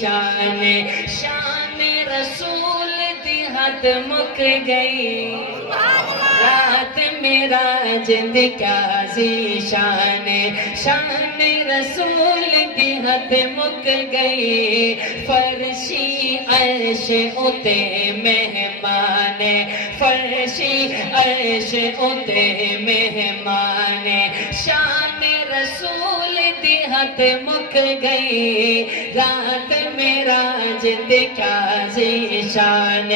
شان رسول دی حد مک گئی رات معراج دی کیا ذیشان شان رسول دی حد مک گئی فرشی عرش اتے مہمان فرشی عرش اتے مہمان شان رسول دی حد مک گئی رات معراج دی کیا ذیشان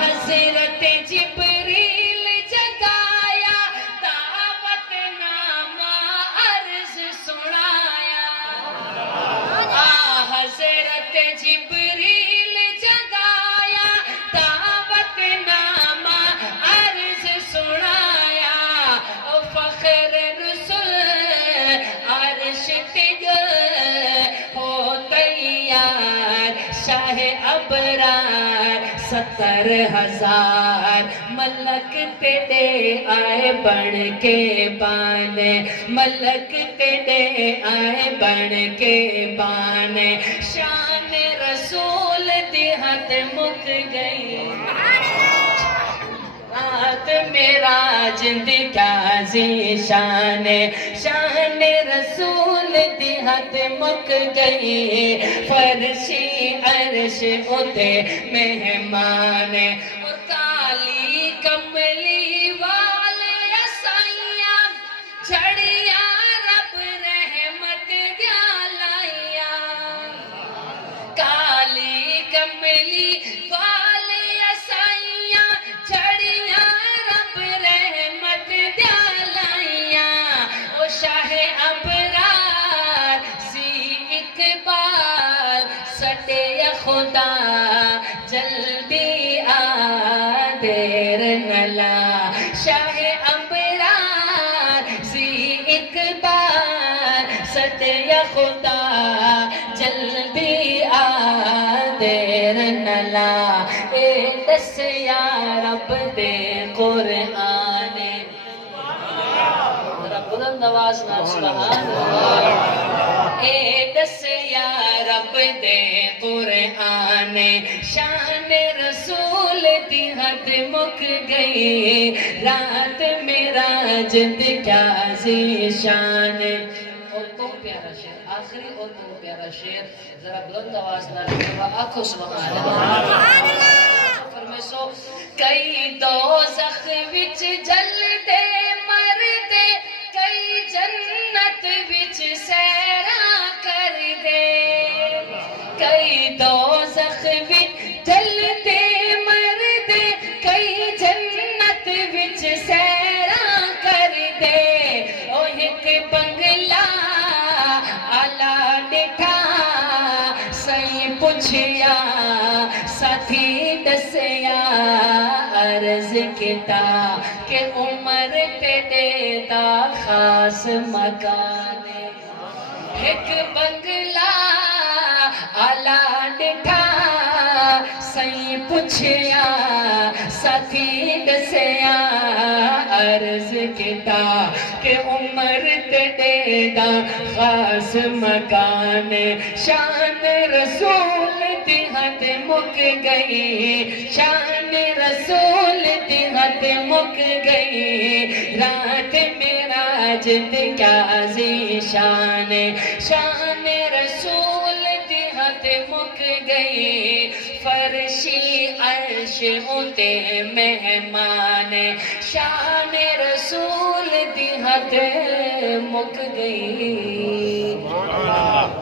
حضرت جبریل جگایا دعوت نامہ عرض سنایا حضرت جبریل جگایا دعوت نامہ عرض سنایا فخر رسول عرش تج ہو تیار شاہ ابرار 70,000 ملک تیرے آئے بن کے بانے ملک تیرے آئے بن کے بانے شان رسول دی حد مک گئی رات معراج دی کیا ذیشان شان رسول دی حد مک گئی فرشی عرش اتے مہمان اور کالی کملی والے سائیاں جھڑیاں رب رحمت دیا لائیاں کالی کملی والے سائیاں جھڑیاں رب رحمت دیا لائیاں او شاہ ابرار سی اقبال سٹے خدا جلدی آ دیر نلا شاہ ابرار سی اقبال سٹے خدا جلدی آ دیر نلا اے دس یا رب دے قرآن بلند آواز نال سبحان اللہ اے دس یا رب دے قرآن شان رسول دی حد مک گئی رات معراج دی کیا ذیشان اور تو پیارا شعر آخری اور تو پیارا شعر ذرا بلند آواز نال آنکھو سبحان اللہ فرمیسو کئی دوزخ وچ جل دے مر دے کئی جنت وچ سیرا کر دے کئی دوزخ وچ جل دے مر دے کئی جنت وچ سیرا کر دے او ایک بنگلہ آلہ ڈٹھا سی پوچھیا ساتھی دسیا عرض کیتا کہ عمر تیرے دا خاص مکان ایک بنگلہ آلہ ڈٹھا سی پوچھیا ساتھی دسیا عرض کیتا کہ عمر تیرے دا خاص مکان شان رسول دی حد مک گئی شان رسول دی حد مک گئی رات معراج دی کیا ذیشان شان رسول دی حد مک گئی فرشی عرش اتے مہمان شان رسول دی حد مک گئی